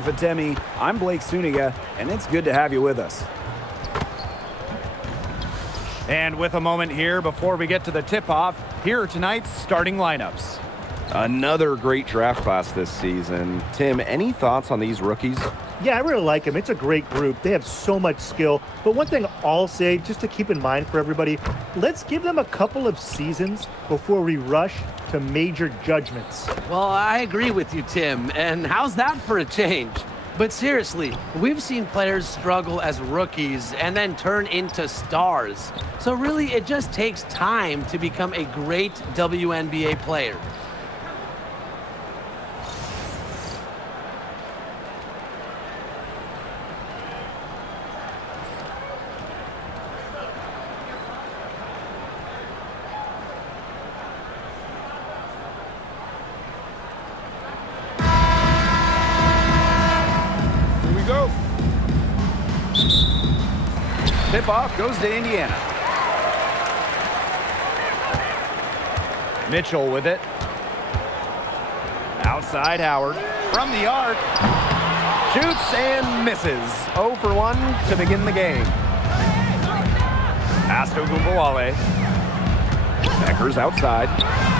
Fatemi. I'm Blake Suniga, and it's good to have you with us. And with a moment here before we get to the tip-off, here are tonight's starting lineups. Another great draft class this season. Tim, any thoughts on these rookies? Yeah, I really like them. It's a great group. They have so much skill. But one thing I'll say, just to keep in mind for everybody, let's give them a couple of seasons before we rush to major judgments. Well, I agree with you, Tim. And how's that for a change? But seriously, we've seen players struggle as rookies and then turn into stars. So really, it just takes time to become a great WNBA player. Tip-off goes to Indiana. Mitchell with it. Outside Howard. From the arc. Shoots and misses. 0 for 1 to begin the game. Pass to Gumbawale. Becker's outside.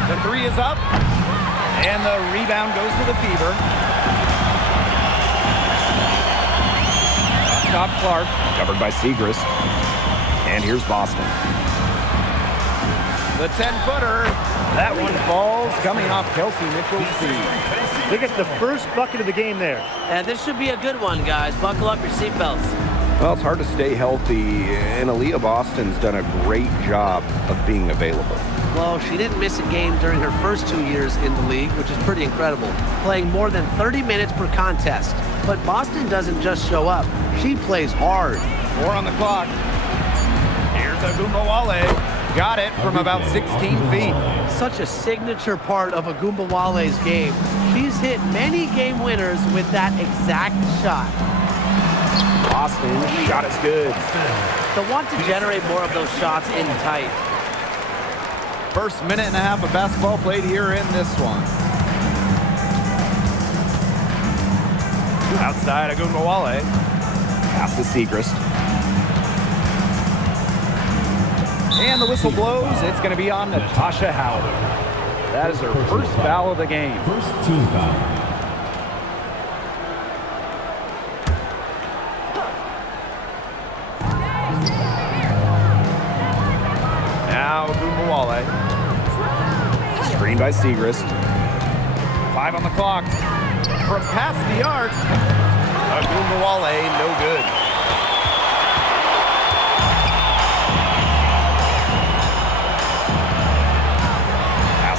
The three is up. And the rebound goes to the Fever. Up top Clark. Covered by Segrist. And here's Boston. The 10-footer. That one falls, coming off Kelsey Mitchell's feet. Look at the first bucket of the game there. And this should be a good one, guys. Buckle up your seatbelts. Well, it's hard to stay healthy, and Aaliyah Boston's done a great job of being available. Well, she didn't miss a game during her first 2 years in the league, which is pretty incredible, playing more than 30 minutes per contest. But Boston doesn't just show up. She plays hard. 4 on the clock. Here's Agumbawale. Got it from about 16 feet. Such a signature part of Agumbawale's game. She's hit many game winners with that exact shot. Boston's shot is good. They'll want to generate more of those shots in tight. First minute and a half of basketball played here in this one. Outside Agumbawale. Pass to Segrist. And the whistle blows. It's going to be on Natasha Howard. That is her first foul of the game. First team foul. Now Agumbawale. Screen by Segrist. 5 on the clock. From past the arc, Agumbawale, no good.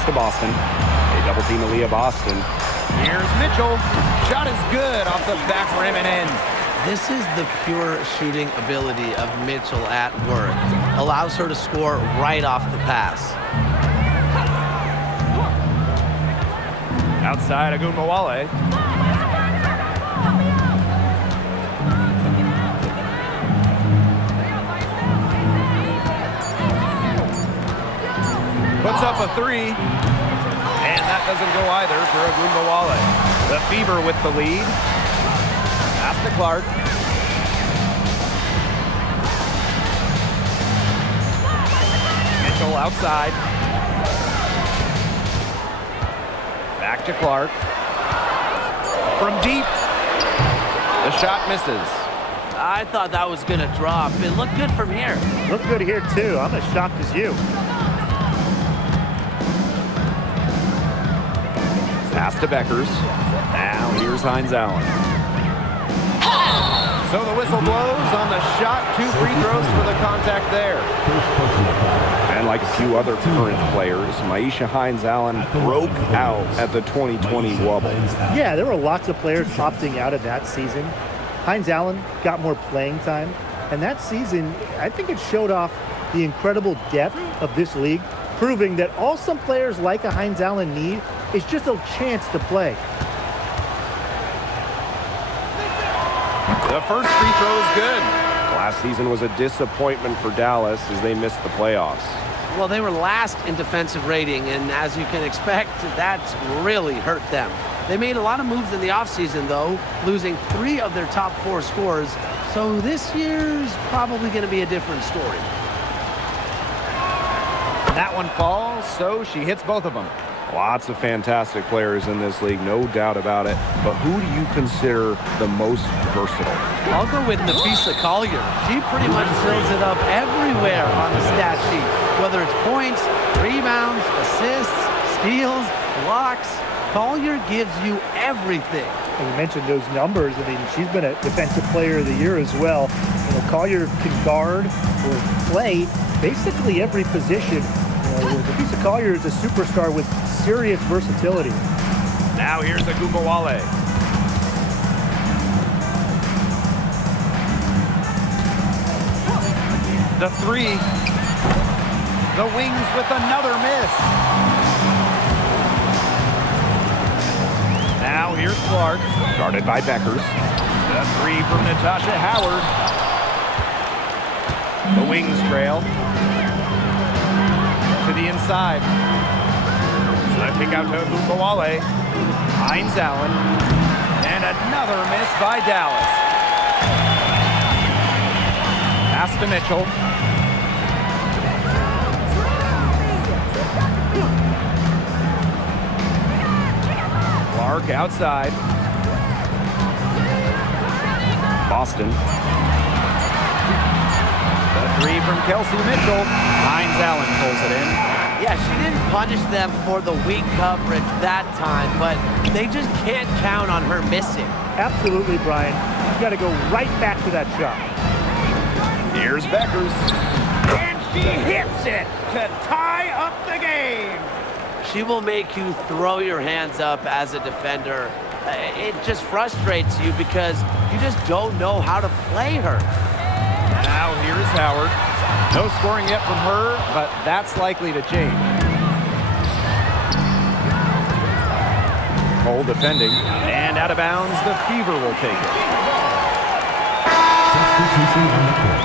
To Boston. They double team Aaliyah Boston. Here's Mitchell. Shot is good off the back rim and in. This is the pure shooting ability of Mitchell at work. Allows her to score right off the pass. Outside Agumbawale. Puts up a three, and that doesn't go either for Agumbawale. The Fever with the lead. Pass to Clark. Mitchell outside. Back to Clark. From deep, the shot misses. I thought that was going to drop. It looked good from here. Look good here, too. I'm as shocked as you. Pass to Beckers. Now here's Hines Allen. So the whistle blows on the shot. 2 free throws for the contact there. And like a few other current players, Maisha Hines Allen broke out at the 2020 wobble. Yeah, there were lots of players opting out of that season. Hines Allen got more playing time. And that season, I think it showed off the incredible depth of this league, proving that all some players like a Hines Allen need is just a chance to play. The first free throw is good. Last season was a disappointment for Dallas as they missed the playoffs. Well, they were last in defensive rating, and as you can expect, that's really hurt them. They made a lot of moves in the offseason, though, losing 3 of their top 4 scorers. So this year's probably going to be a different story. That one falls, so she hits both of them. Lots of fantastic players in this league, no doubt about it. But who do you consider the most versatile? I'll go with Nafisa Collier. She pretty much fills it up everywhere on the stat sheet, whether it's points, rebounds, assists, steals, blocks. Collier gives you everything. And you mentioned those numbers. I mean, she's been a defensive player of the year as well. You know, Collier can guard or play basically every position. Nafisa Collier is a superstar with serious versatility. Now here's Agumbawale. The 3. The Wings with another miss. Now here's Clark. Guarded by Beckers. The 3 from Natasha Howard. The Wings trail. To the inside. The kick out to Agumbawale. Hines Allen. And another miss by Dallas. Pass to Mitchell. Clark outside. Boston. The 3 from Kelsey Mitchell. Hines Allen pulls it in. Yeah, she didn't punish them for the weak coverage that time, but they just can't count on her missing. Absolutely, Brian. You got to go right back to that shot. Here's Beckers. And she hits it to tie up the game. She will make you throw your hands up as a defender. It just frustrates you because you just don't know how to play her. Now here's Howard. No scoring yet from her, but that's likely to change. Cole defending. And out of bounds, the Fever will take it. Substitution on the court.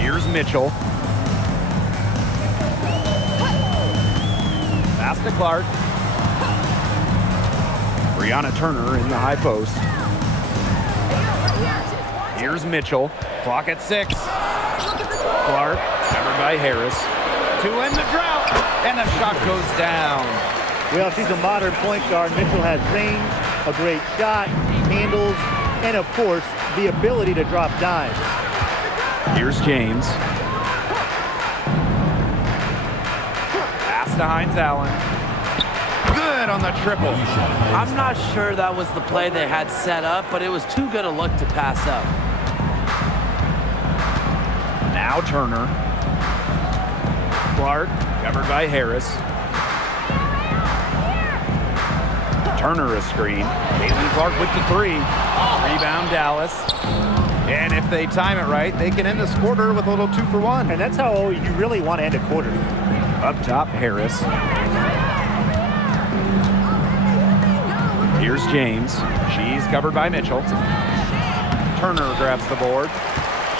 Here's Mitchell. Pass to Clark. Brianna Turner in the high post. Here's Mitchell. Clock at 6. Clark, covered by Harris. To end the drought. And the shot goes down. Well, she's a modern point guard. Mitchell has range, a great shot, handles, and of course, the ability to drop dimes. Here's James. Pass to Hines Allen. Good on the triple. I'm not sure that was the play they had set up, but it was too good a look to pass up. Now Turner. Clark, covered by Harris. Turner a screen. Caitlin Clark with the 3. Rebound Dallas. And if they time it right, they can end this quarter with a little 2-for-1. And that's how you really want to end a quarter. Up top, Harris. Here's James. She's covered by Mitchell. Turner grabs the board.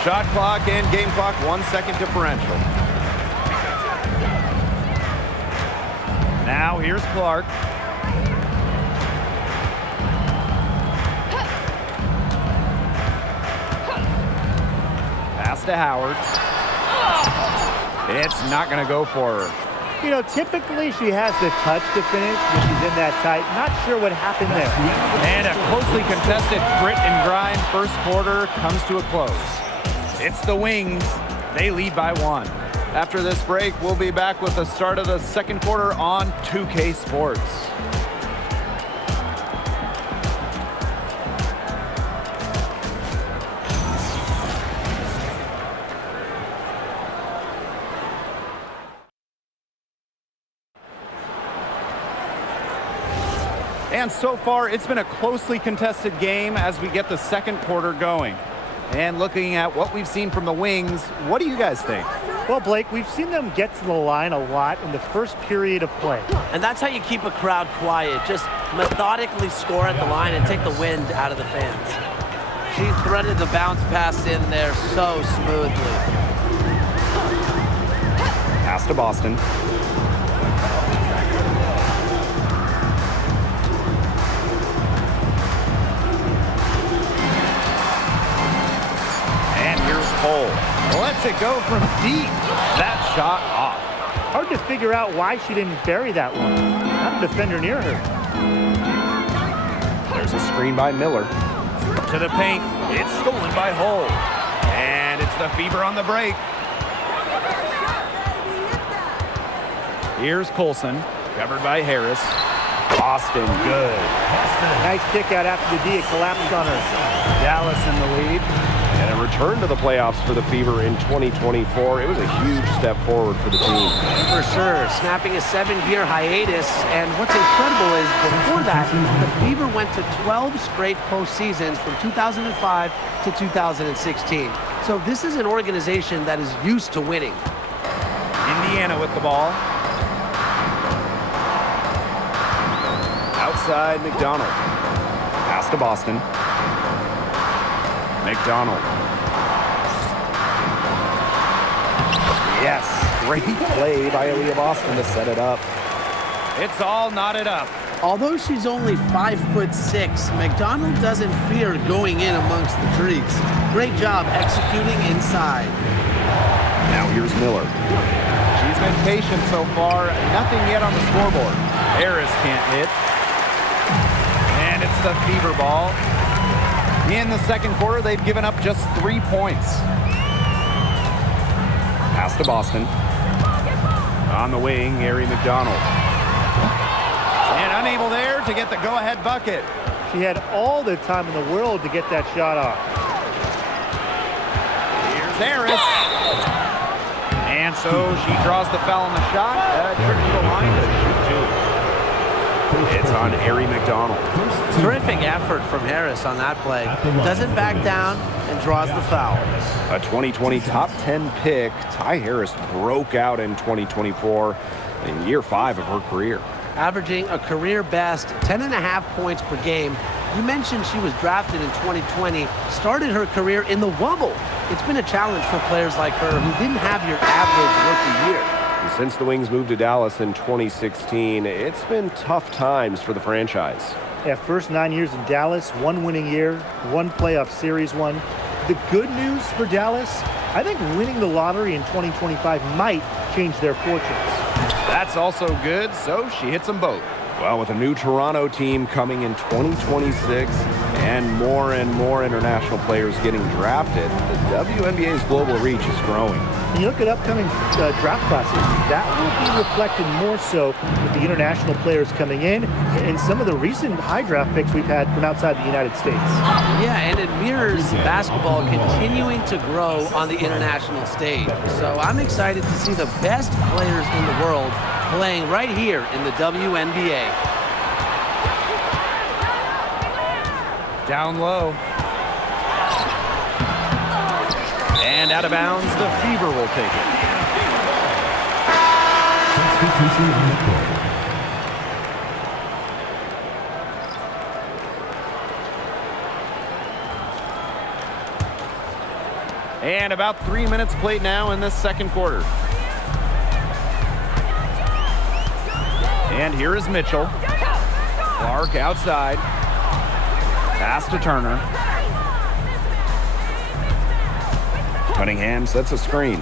Shot clock and game clock, 1 second differential. Now here's Clark. Pass to Howard. It's not going to go for her. You know, typically she has the touch to finish when she's in that tight. Not sure what happened there. And a closely contested grit and grind first quarter comes to a close. It's the Wings. They lead by 1. After this break, we'll be back with the start of the second quarter on 2K Sports. And so far, it's been a closely contested game as we get the second quarter going. And looking at what we've seen from the Wings, what do you guys think? Well, Blake, we've seen them get to the line a lot in the first period of play. And that's how you keep a crowd quiet. Just methodically score at the line and take the wind out of the fans. She threaded the bounce pass in there so smoothly. Pass to Boston. And here's Cole. Lets it go from deep. That shot off. Hard to figure out why she didn't bury that one. Not a defender near her. There's a screen by Miller. To the paint. It's stolen by Hull. And it's the Fever on the break. Here's Colson. Covered by Harris. Boston, good. Nice kick out after the D. It collapsed on her. Dallas in the lead. And a return to the playoffs for the Fever in 2024. It was a huge step forward for the team. For sure, snapping a 7-year hiatus. And what's incredible is before that, the Fever went to 12 straight postseasons from 2005 to 2016. So this is an organization that is used to winning. Indiana with the ball. Outside McDonald. Pass to Boston. McDonald. Yes, great play by Aaliyah Boston to set it up. It's all knotted up. Although she's only 5'6", McDonald doesn't fear going in amongst the trees. Great job executing inside. Now here's Miller. She's been patient so far. Nothing yet on the scoreboard. Harris can't hit. And it's the Fever ball. In the second quarter, they've given up just 3 points. Pass to Boston. On the wing, Ari McDonald. And unable there to get the go-ahead bucket. She had all the time in the world to get that shot off. Here's Harris. And so she draws the foul on the shot. Trip to the line to shoot two. It's on Ari McDonald. Terrific effort from Harris on that play. Doesn't back down and draws the foul. A 2020 top 10 pick, Ty Harris broke out in 2024 in year 5 of her career. Averaging a career best 10.5 points per game. You mentioned she was drafted in 2020, started her career in the Wubble. It's been a challenge for players like her who didn't have your average rookie year. And since the Wings moved to Dallas in 2016, it's been tough times for the franchise. Yeah, first 9 years in Dallas, 1 winning year, 1 playoff series won. The good news for Dallas, I think winning the lottery in 2025 might change their fortunes. That's also good, so she hits them both. Well, with a new Toronto team coming in 2026 and more international players getting drafted, the WNBA's global reach is growing. And you look at upcoming draft classes, that will be reflected more so with the international players coming in and some of the recent high draft picks we've had from outside the United States. Yeah, and it mirrors basketball continuing to grow on the international stage. So I'm excited to see the best players in the world playing right here in the WNBA. Down low. And out of bounds, the Fever will take it. And about 3 minutes played now in this second quarter. And here is Mitchell. Clark outside. Pass to Turner. Cunningham sets a screen.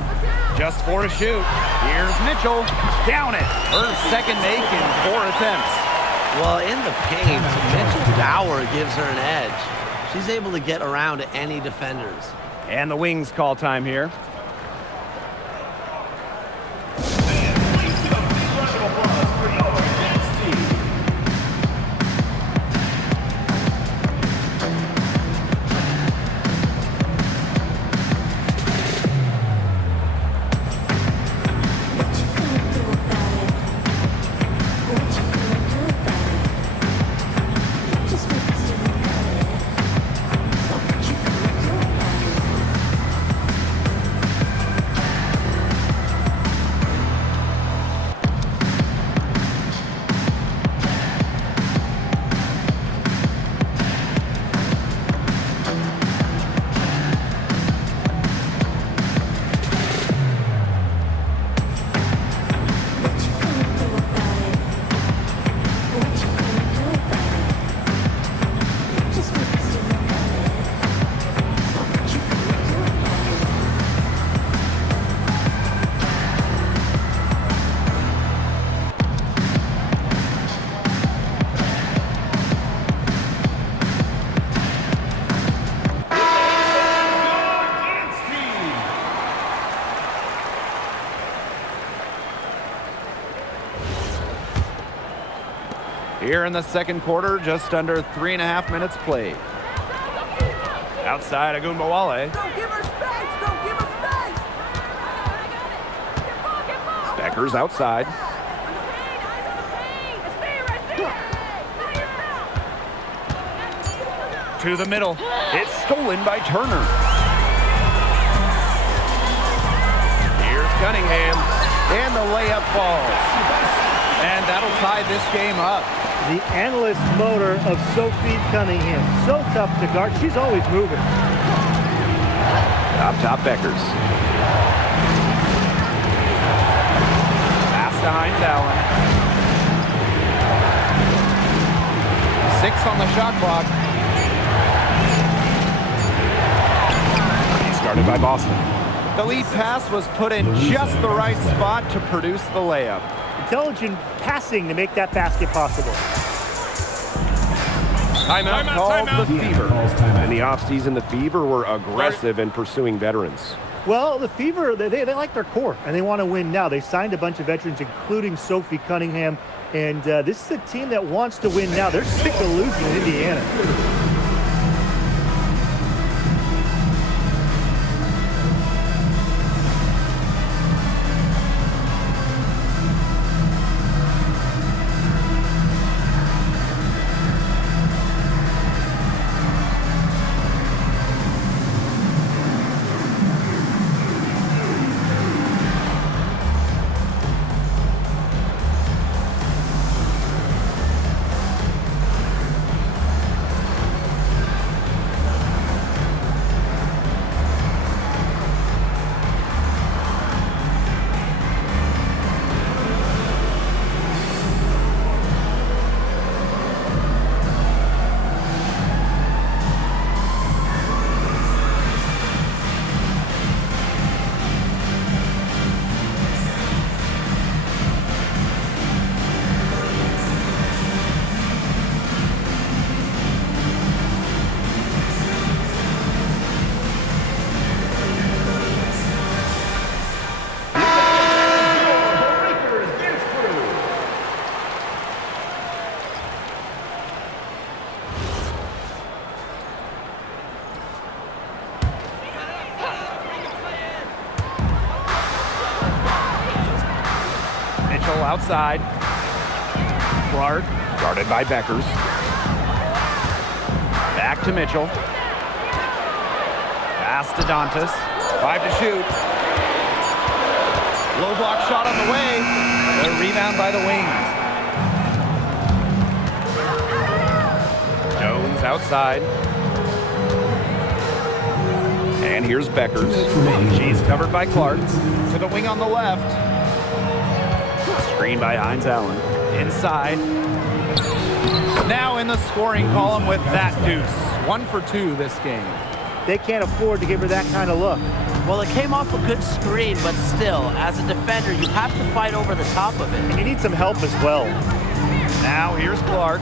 Just 4 to shoot. Here's Mitchell. Down it. Her second make in 4 attempts. Well, in the paint, Mitchell's power gives her an edge. She's able to get around any defenders. And the Wings call time here. Here in the second quarter, just under 3.5 minutes played. Outside Agunbowale. Don't give her space! Don't give her space! Becker's outside. To the middle. It's stolen by Turner. Here's Cunningham. And the layup falls. And that'll tie this game up. The analyst motor of Sophie Cunningham. So tough to guard. She's always moving. Top Beckers. Pass to Hines Allen. 6 on the shot clock. Started by Boston. The lead pass was put in just the right spot to produce the layup. Intelligent passing to make that basket possible. Timeout called the Fever. In the offseason, the Fever were aggressive in pursuing veterans. Well, the Fever, they like their core, and they want to win now. They signed a bunch of veterans, including Sophie Cunningham, and this is a team that wants to win now. They're sick of losing in Indiana. Outside. Clark. Guarded by Beckers. Back to Mitchell. Pass to Dantas. 5 to shoot. Low block shot on the way. The rebound by the Wings. Jones outside. And here's Beckers. She's covered by Clark. To the wing on the left. Screen by Hines Allen. Inside. Now in the scoring column with that deuce. 1 for 2 this game. They can't afford to give her that kind of look. Well, it came off a good screen, but still, as a defender, you have to fight over the top of it. And you need some help as well. Now here's Clark.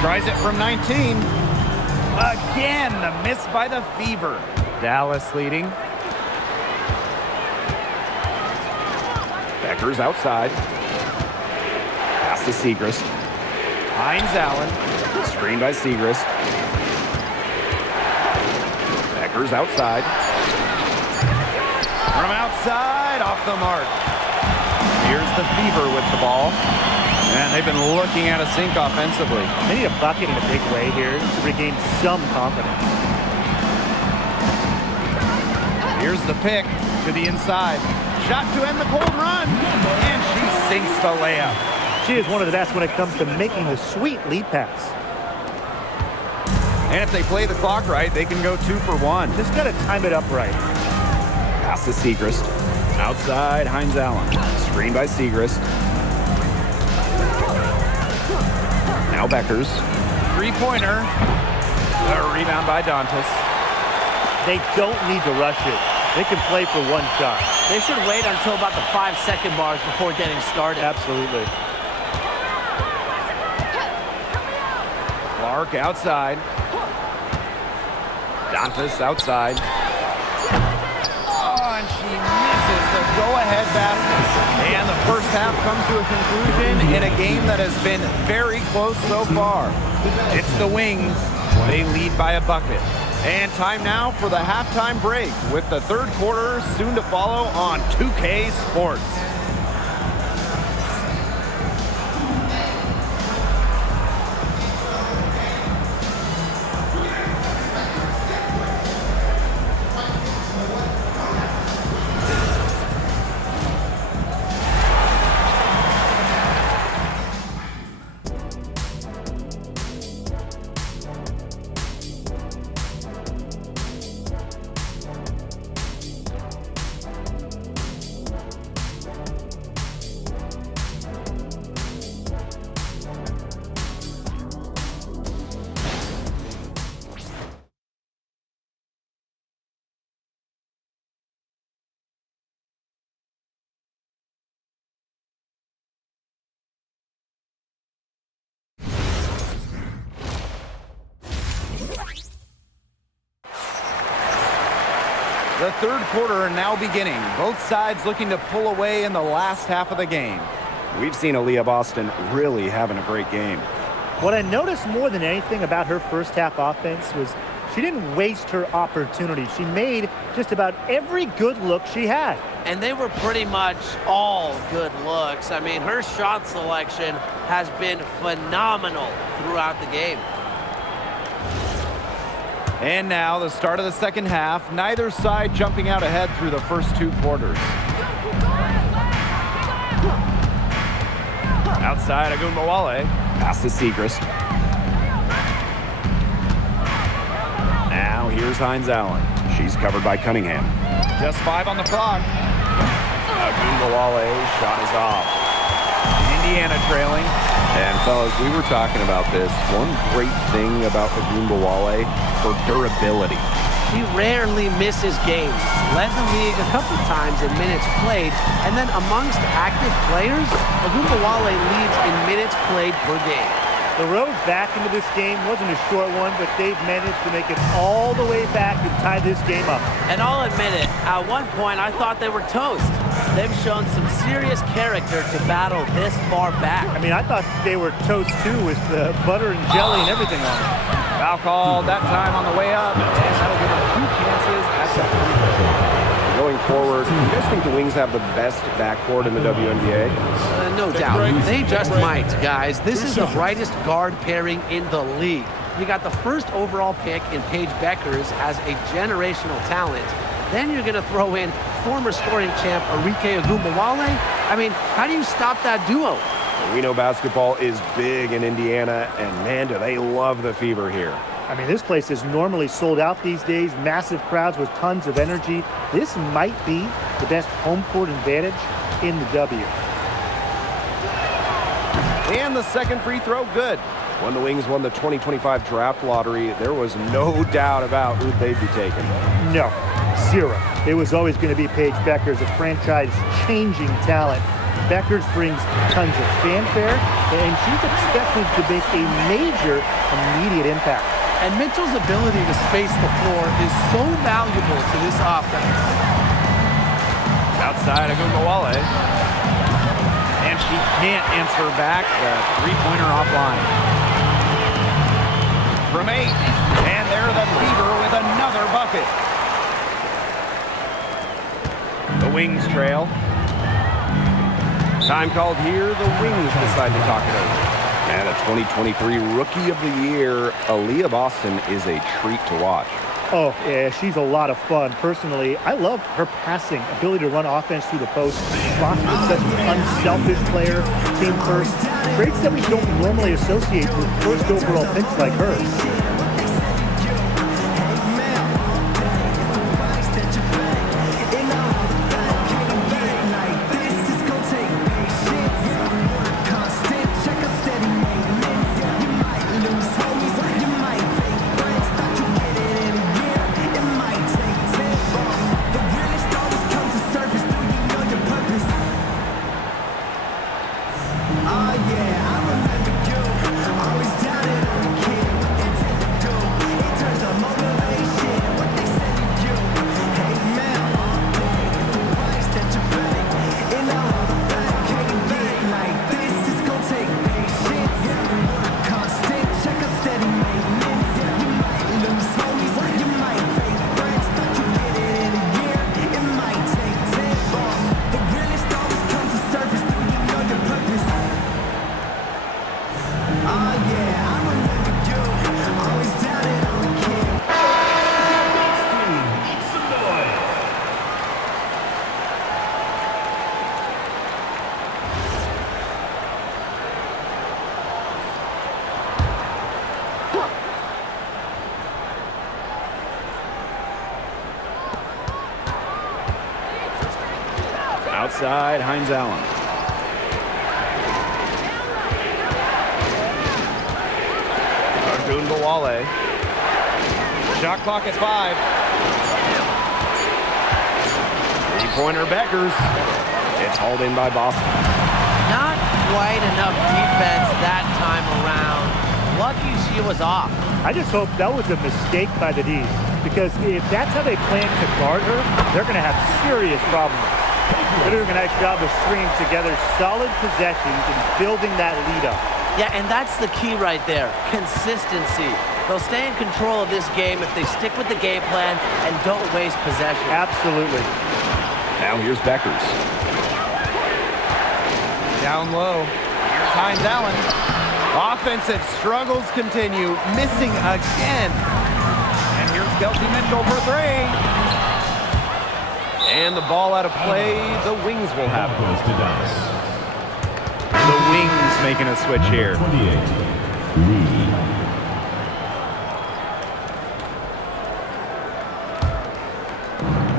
Tries it from 19. Again, the miss by the Fever. Dallas leading. Beckers outside. Pass to Segrist. Hines Allen. Screen by Segrist. Beckers outside. From outside, off the mark. Here's the Fever with the ball. And they've been looking at a sink offensively. They need a bucket in a big way here to regain some confidence. Here's the pick to the inside. Shot to end the cold run. And she sinks the layup. She is one of the best when it comes to making the sweet lead pass. And if they play the clock right, they can go 2 for 1. Just got to time it up right. Pass to Segrist. Outside, Hines Allen. Screen by Segrist. Now Beckers. Three-pointer. A rebound by Dantas. They don't need to rush it. They can play for one shot. They should wait until about the 5-second mark before getting started. Absolutely. Clark outside. Contis outside. Oh, and she misses the go-ahead basket. And the first half comes to a conclusion in a game that has been very close so far. It's the Wings. They lead by a bucket. And time now for the halftime break with the third quarter soon to follow on 2K Sports. The third quarter now beginning. Both sides looking to pull away in the last half of the game. We've seen Aaliyah Boston really having a great game. What I noticed more than anything about her first half offense was she didn't waste her opportunity. She made just about every good look she had. And they were pretty much all good looks. I mean, her shot selection has been phenomenal throughout the game. And now the start of the second half. Neither side jumping out ahead through the first two quarters. Outside, Agumbawale. Pass to Segrist. Now here's Hines Allen. She's covered by Cunningham. Just 5 on the clock. Agumbawale shot is off. Indiana trailing. And fellas, we were talking about this. One great thing about Agumbawale, her durability. He rarely misses games. Led the league a couple times in minutes played, and then amongst active players, Agumbawale leads in minutes played per game. The road back into this game wasn't a short one, but they've managed to make it all the way back and tie this game up. And I'll admit it, at one point I thought they were toast. They've shown some serious character to battle this far back. I mean, I thought they were toast too with butter and jelly and everything on it. Foul call that time on the way up, and that'll give them 2 chances at the free throw. Going forward, do you guys think the Wings have the best backcourt in the WNBA? No doubt. They just might, guys. This is the brightest guard pairing in the league. You got the first overall pick in Paige Beckers as a generational talent. Then you're going to throw in former scoring champ Arike Agumbawale. I mean, how do you stop that duo? We know basketball is big in Indiana, and man, do they love the fever here. I mean, this place is normally sold out these days, massive crowds with tons of energy. This might be the best home court advantage in the W. And the second free throw, good. When the Wings won the 2025 draft lottery, there was no doubt about who they'd be taking. No, zero. It was always going to be Paige Beckers, a franchise-changing talent. Beckers brings tons of fanfare, and she's expected to make a major immediate impact. And Mitchell's ability to space the floor is so valuable to this offense. Outside Agumbawale. And she can't answer back the three-pointer offline. From 8, and they're the Fever with another bucket. The Wings trail. Time called here, the Wings decide to talk it over. And a 2023 Rookie of the Year, Aaliyah Boston is a treat to watch. Oh, yeah, she's a lot of fun. Personally, I love her passing, ability to run offense through the post. Boston is such an unselfish player, team first. Traits that we don't normally associate with first overall picks like her. side, Hines Allen. Ogunbowale. Shot clock at 5. Three-pointer Beckers. It's hauled in by Boston. Not quite enough defense that time around. Lucky she was off. I just hope that was a mistake by the D's, because if that's how they plan to guard her, they're going to have serious problems. They're doing a nice job of stringing together solid possessions and building that lead up. Yeah, and that's the key right there, consistency. They'll stay in control of this game if they stick with the game plan and don't waste possession. Absolutely. Now here's Beckers. Down low. Here's Hines Allen. Offensive struggles continue, missing again. And here's Kelsey Mitchell for 3. And the ball out of play. The Wings will have it. Goes to Dallas. The Wings making a switch here. 28. Lee.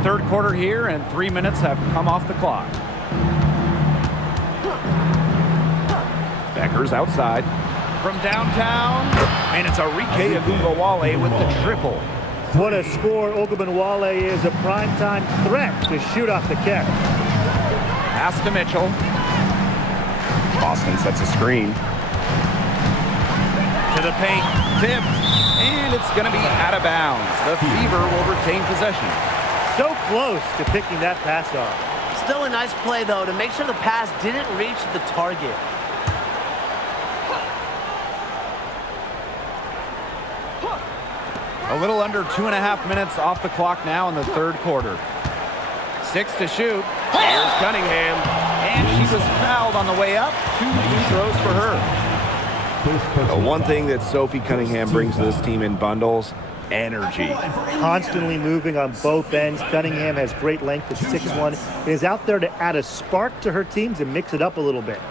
Third quarter here, and 3 minutes have come off the clock. Beckers outside. From downtown, and it's Arike Ogunbowale with the triple. What a score. Ogunbowale is a primetime threat to shoot off the catch. Pass to Mitchell. Boston sets a screen. To the paint, tipped, and it's going to be out of bounds. The Fever will retain possession. So close to picking that pass off. Still a nice play, though, to make sure the pass didn't reach the target. A little under 2.5 minutes off the clock now in the third quarter. 6 to shoot. Here's Cunningham. And she was fouled on the way up. 2 free throws for her. The one thing that Sophie Cunningham brings to this team in bundles, energy. Constantly moving on both ends. Cunningham has great length at 6'1", and is out there to add a spark to her teams and mix it up a little bit.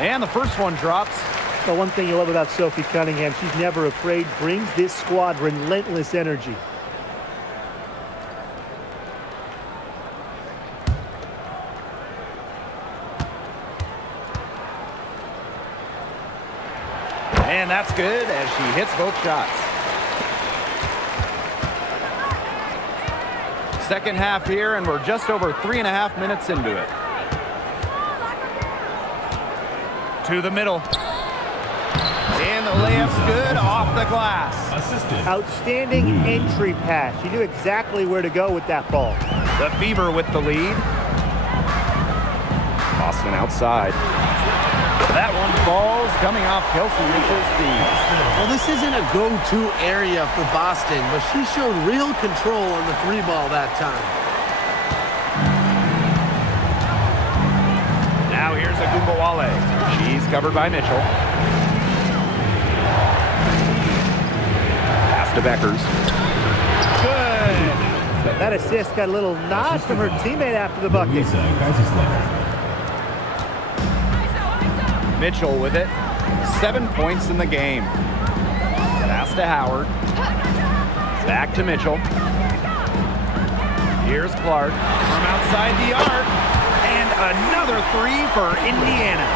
And the first one drops. The one thing you love about Sophie Cunningham, she's never afraid, brings this squad relentless energy. And that's good as she hits both shots. Second half here, and we're just over 3.5 minutes into it. To the middle. And the layup's good off the glass. Assistant. Outstanding entry pass. She knew exactly where to go with that ball. The Fever with the lead. Boston outside. That one falls, coming off Kelsey Mitchell's feet. Well, this isn't a go-to area for Boston, but she showed real control on the 3-ball that time. Now here's Ogunbowale. She's covered by Mitchell. Pass to Beckers. Good. That assist got a little nod from her teammate after the bucket. Lisa Geisler. Mitchell with it. 7 points in the game. Pass to Howard. Back to Mitchell. Here's Clark from outside the arc. And another 3 for Indiana.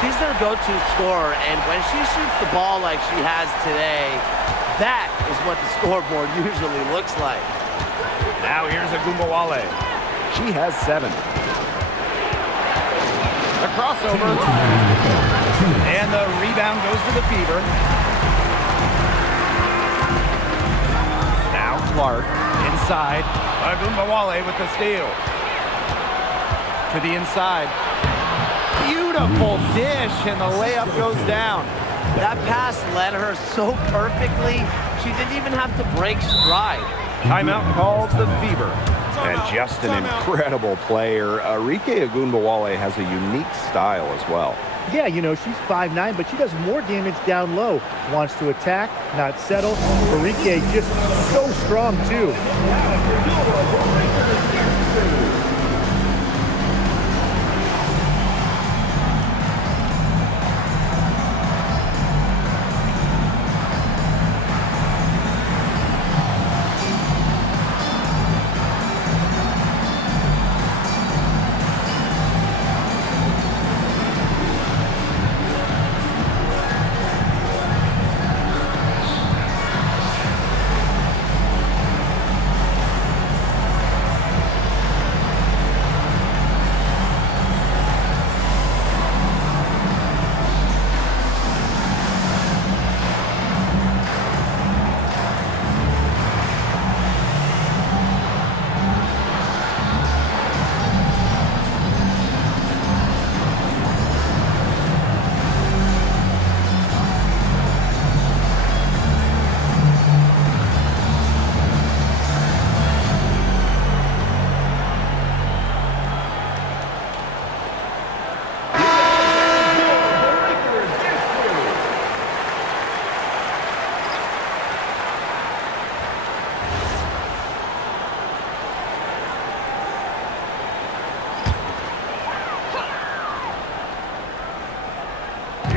She's their go-to scorer, and when she shoots the ball like she has today, that is what the scoreboard usually looks like. Now here's Ogunbowale. She has 7. The crossover. And the rebound goes to the Fever. Now Clark inside. Ogunbowale with the steal. To the inside. Beautiful dish, and the layup goes down. That pass led her so perfectly, she didn't even have to break stride. Timeout called the Fever. And just an incredible player. Arike Ogunbowale has a unique style as well. Yeah, you know, she's 5'9", but she does more damage down low. Wants to attack, not settle. Arike just so strong, too.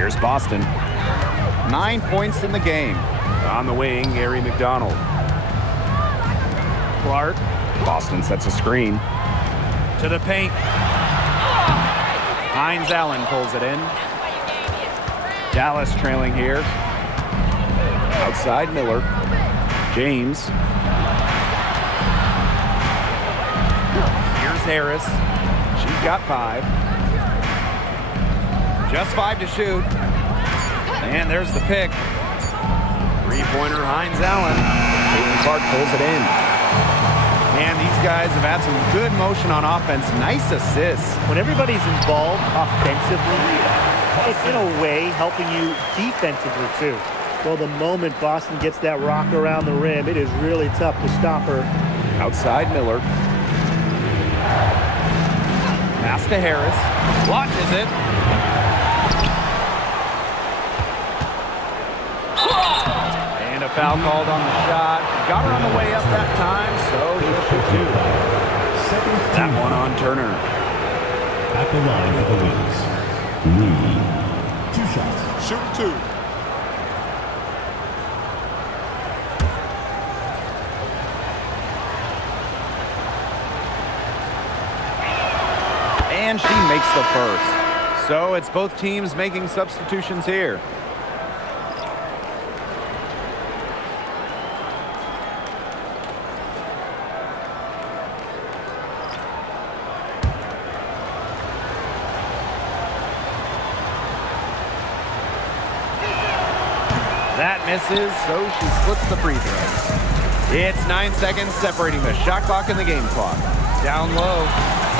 Here's Boston. 9 points in the game. On the wing, Gary McDonald. Clark Boston sets a screen. to the paint. Hines Allen pulls it in. Dallas trailing here. Outside Miller. James. Here's Harris. She's got 5. Just 5 to shoot. And there's the pick. Three-pointer, Hines Allen. Caitlin Clark pulls it in. And these guys have had some good motion on offense. Nice assists. When everybody's involved offensively, it's in a way helping you defensively too. Well, the moment Boston gets that rock around the rim, it is really tough to stop her. Outside Miller. Pass to Harris. Launches it. And a foul called on the shot. Got her on the way up that time, so she'll shoot 2. That one on Turner. At the line for the Wings. Lee. 2 shots. Shoot 2. And she makes the first. So it's both teams making substitutions here. That misses, so she splits the free throws. It's 9 seconds separating the shot clock and the game clock. Down low.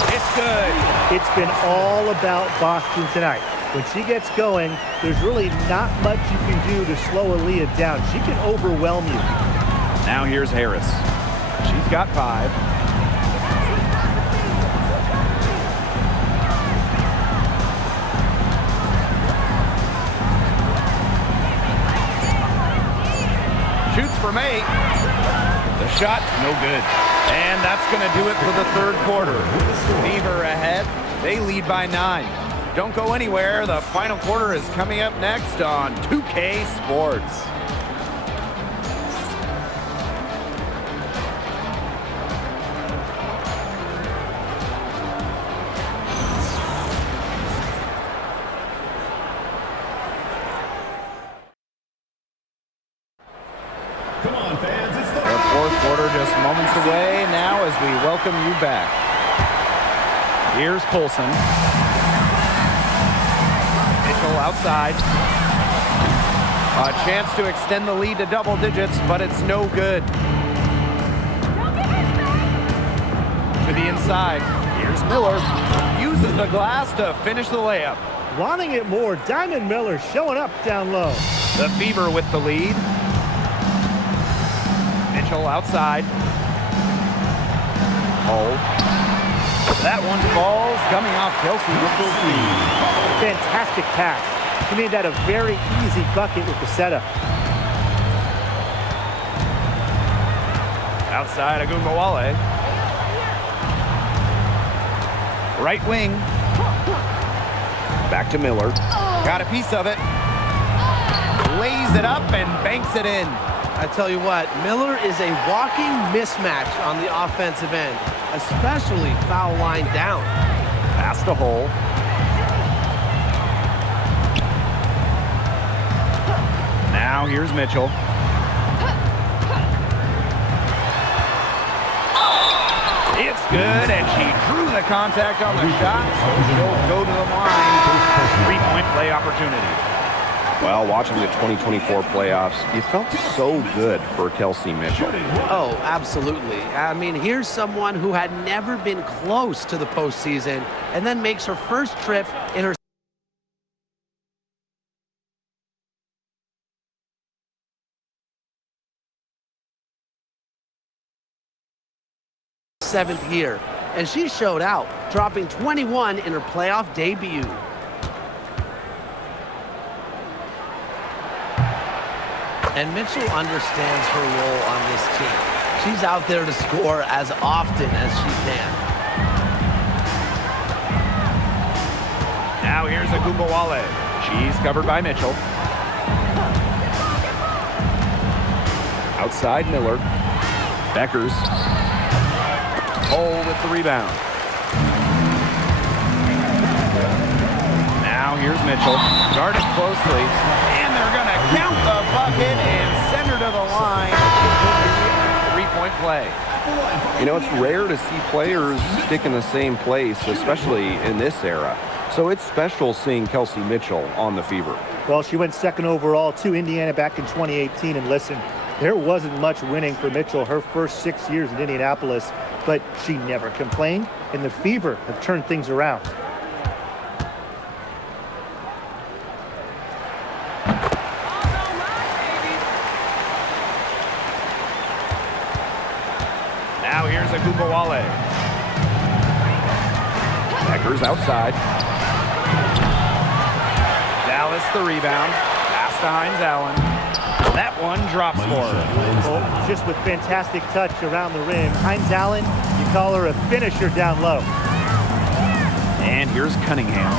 It's good. It's been all about Boston tonight. When she gets going, there's really not much you can do to slow Aaliyah down. She can overwhelm you. Now here's Harris. She's got 5. Shoots from 8. The shot, no good. And that's going to do it for the third quarter. Fever ahead. They lead by 9. Don't go anywhere. The final quarter is coming up next on 2K Sports. Come on, fans. It's the The fourth quarter just moments away now as we welcome you back. Here's Colson. Mitchell outside. A chance to extend the lead to double digits, but it's no good. To the inside. Here's Miller. Uses the glass to finish the layup. Wanting it more, Diamond Miller showing up down low. The Fever with the lead. Mitchell outside. Hold. That one falls, coming off Kelsey Mitchell's feet. Fantastic pass. He made that a very easy bucket with the setup. Outside Agunbowale. Right wing. Back to Miller. Got a piece of it. Lays it up and banks it in. I tell you what, Miller is a walking mismatch on the offensive end, especially foul line down. Pass to Hole. Now here's Mitchell. It's good, and she drew the contact on the shot, so she'll go to the line. 3-point play opportunity. Well, watching the 2024 playoffs, it felt so good for Kelsey Mitchell. Oh, absolutely. I mean, here's someone who had never been close to the postseason and then makes her first trip in her seventh year. And she showed out, dropping 21 in her playoff debut. And Mitchell understands her role on this team. She's out there to score as often as she can. Now here's Agunbowale. She She's covered by Mitchell. Outside Miller. Beckers. Hole with the rebound. Now here's Mitchell. Guarded closely. And they're going to count the bucket and send her to the line. Three-point play. You know, it's rare to see players stick in the same place, especially in this era. So it's special seeing Kelsey Mitchell on the Fever. Well, she went second overall to Indiana back in 2018. And listen, there wasn't much winning for Mitchell her first 6 years in Indianapolis, but she never complained, and the Fever have turned things around. Now here's Agubawale. Beckers outside. Dallas the rebound. Pass to Hines Allen. That one drops for her. Well, just with fantastic touch around the rim. Hines Allen, you call her a finisher down low. And here's Cunningham.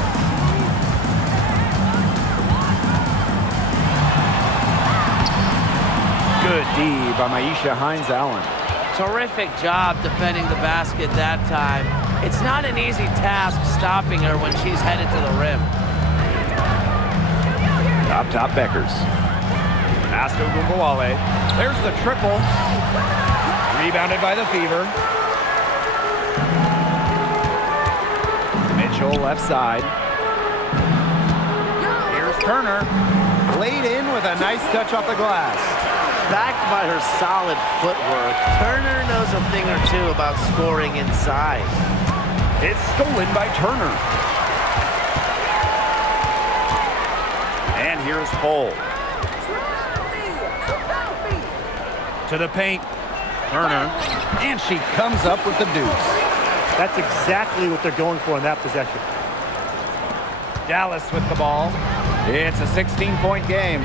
Good D by Maisha Hines Allen. Terrific job defending the basket that time. It's not an easy task stopping her when she's headed to the rim. Top Beckers. Pass to Agubawale. There's the triple. Rebounded by the Fever. Mitchell left side. Here's Turner. Laid in with a nice touch off the glass. Backed by her solid footwork, Turner knows a thing or two about scoring inside. It's stolen by Turner. And here's Cole. To the paint. Turner. And she comes up with the deuce. That's exactly what they're going for in that possession. Dallas with the ball. It's a 16-point game.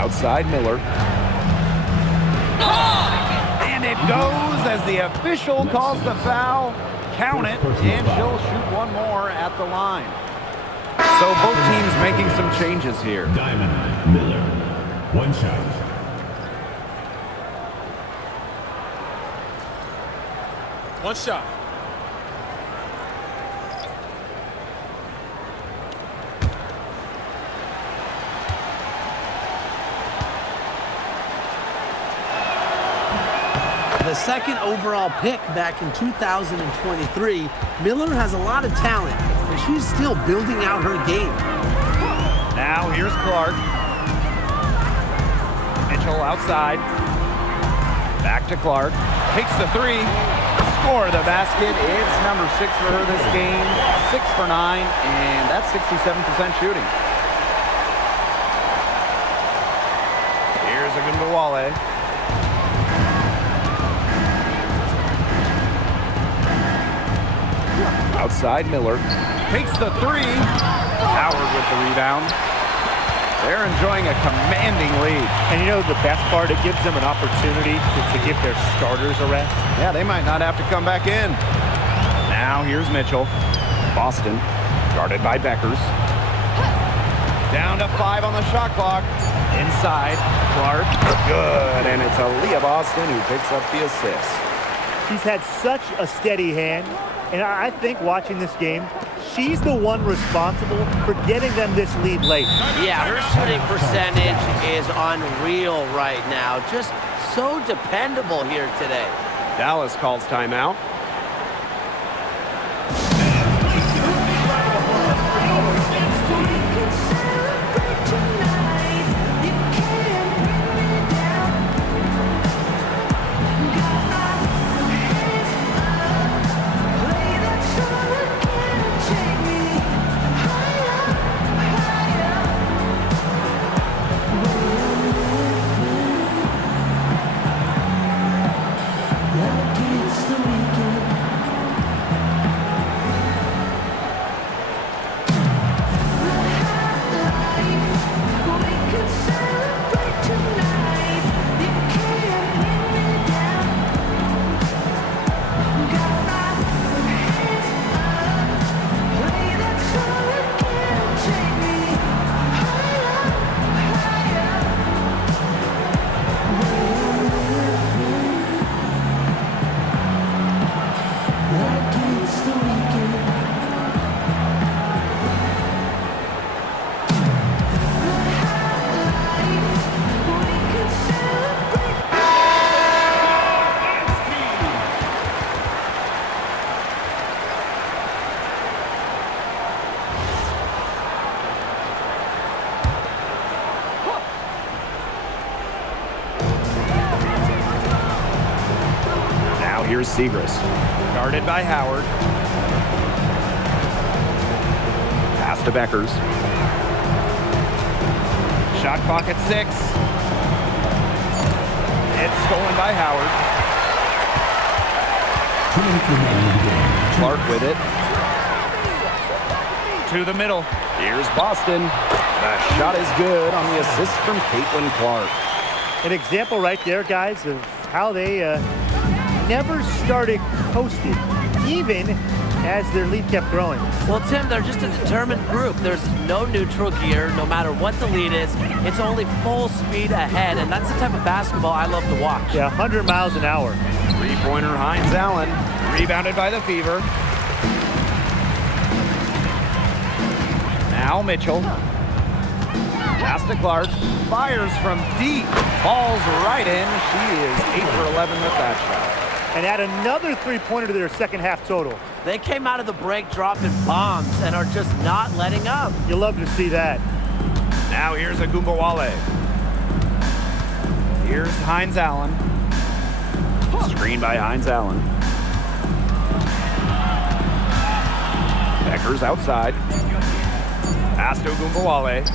Outside Miller. And it goes as the official calls the foul. Count it, and she'll shoot one more at the line. So both teams making some changes here. Diamond Miller. One shot. One shot. The second overall pick back in 2023, Miller has a lot of talent, and she's still building out her game. Now here's Clark. Mitchell outside. Back to Clark. Takes the three. Score the basket. It's number 6 for her this game. 6 for 9, and that's 67% shooting. Here's Agubawale. Outside Miller. Takes the three. Howard with the rebound. They're enjoying a commanding lead. And you know the best part, it gives them an opportunity to give their starters a rest. Yeah, they might not have to come back in. Now here's Mitchell. Boston. Guarded by Beckers. Down to 5 on the shot clock. Inside. Clark. Good. And it's Aaliyah Boston who picks up the assist. She's had such a steady hand. And I think watching this game, she's the one responsible for getting them this lead late. Yeah, her shooting percentage is unreal right now. Just so dependable here today. Dallas calls timeout. It's the weekend. here's Segrist. Guarded by Howard. Pass to Beckers. Shot clock at 6. It's stolen by Howard. 2 minutes remaining in the game. Clark with it. To the middle. Here's Boston. The shot is good on the assist from Caitlin Clark. An example right there, guys, of how they never started coasting, even as their lead kept growing. Well, Tim, they're just a determined group. There's no neutral gear, no matter what the lead is. It's only full speed ahead, and that's the type of basketball I love to watch. Yeah, 100 miles an hour. Three-pointer Hines Allen. Rebounded by the Fever. Now Mitchell. Pass to Clark. Fires from deep. Falls right in. She is 8 for 11 with that shot. And add another three-pointer to their second half total. They came out of the break dropping bombs and are just not letting up. You'll love to see that. Now here's Agumbawale. Here's Hines Allen. Screen by Hines Allen. Beckers outside. Pass to Agumbawale.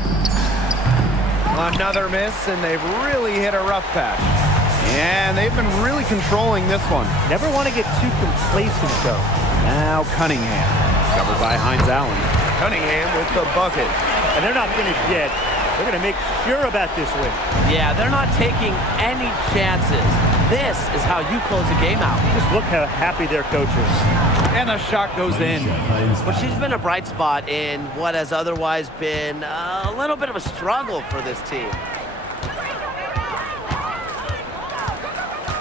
Another miss, and they've really hit a rough patch. And they've been really controlling this one. Never want to get too complacent, though. Now Cunningham. Covered by Hines Allen. Cunningham with the bucket. And they're not finished yet. They're going to make sure about this win. Yeah, they're not taking any chances. This is how you close a game out. Just look how happy their coach is. And the shot goes in. But she's been a bright spot in what has otherwise been a little bit of a struggle for this team.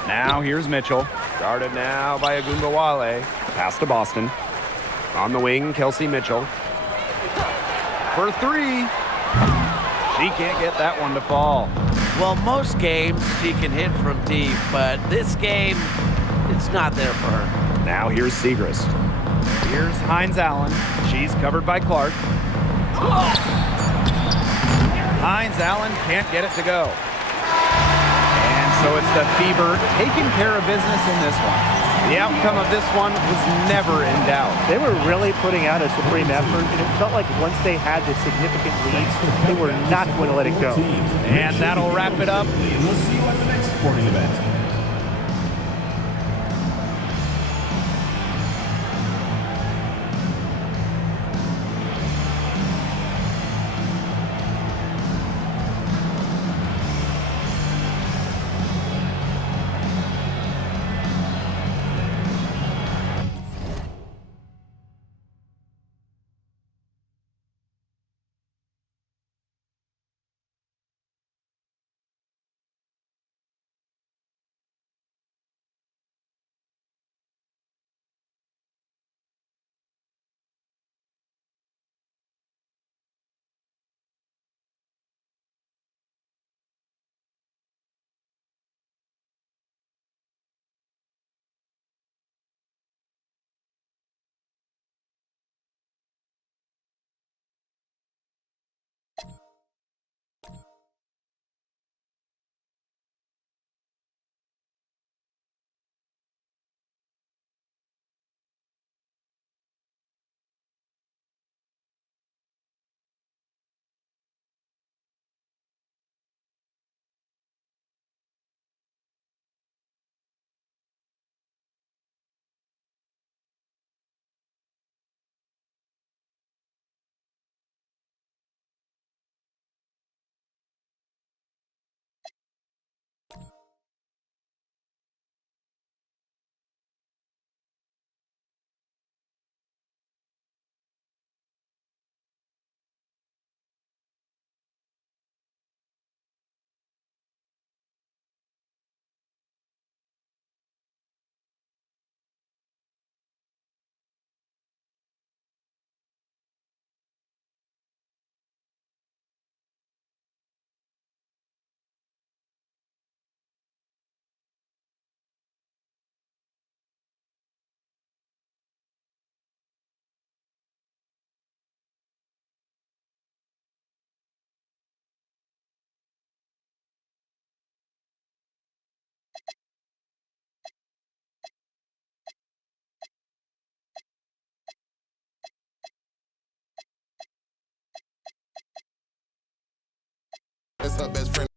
Now here's Mitchell. Guarded now by Agumbawale. Pass to Boston. On the wing, Kelsey Mitchell. For 3. She can't get that one to fall. Well, most games she can hit from deep, but this game, it's not there for her. Now here's Segrist. Here's Hines Allen. She's covered by Clark. Hines Allen can't get it to go. And so it's the Fever taking care of business in this one. The outcome of this one was never in doubt. They were really putting out a supreme effort, and it felt like once they had the significant leads, they were not going to let it go. And that'll wrap it up. We'll see you at the next sporting event. her best friend.